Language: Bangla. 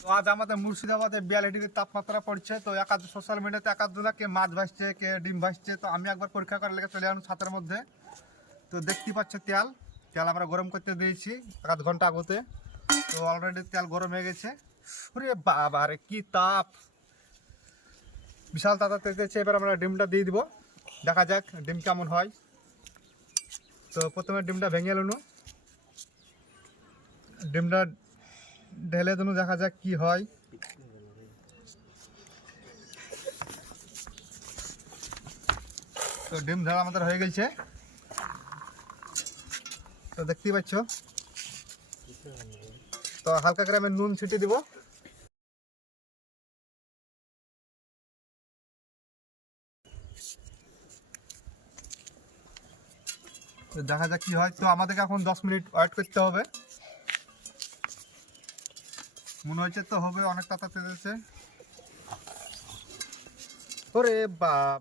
তো আজ আমাদের মুর্শিদাবাদে 42 ডিগ্রি তাপমাত্রা পড়ছে। তো একাধ সোশ্যাল মিডিয়াতে একাধজনা কে মাছ ভাসছে, কে ডিম ভাসছে। তো আমি একবার পরীক্ষা করে লেগে চলে আসলাম ছাতের মধ্যে। তো দেখতে পাচ্ছ তেল আমরা গরম করতে দিয়েছি আধ ঘন্টা আগতে। তো অলরেডি তেল গরম হয়ে গেছে। ওরে বাবা রে কি তাপ, বিশাল তাতা তেতেছে। এবার আমরা ডিমটা দিয়ে দিব, দেখা যাক ডিম কেমন হয়। তো প্রথমে ডিমটা ভেঙে এলুন, ডিমটা ঢেলে দিন, দেখা যাক কি হয়। তো ডিম ঢালা আমাদের হয়ে গেছে। তো দেখতেই পাচ্ছ। তো হালকা করে আমি নুন ছিটিয়ে দিব। তো দেখা যাক কি হয়। তো আমাদেরকে এখন 10 মিনিট ওয়েট করতে হবে। মনে হচ্ছে তো হবে, অনেক তাতা তেতেছে। ওরে বাপ।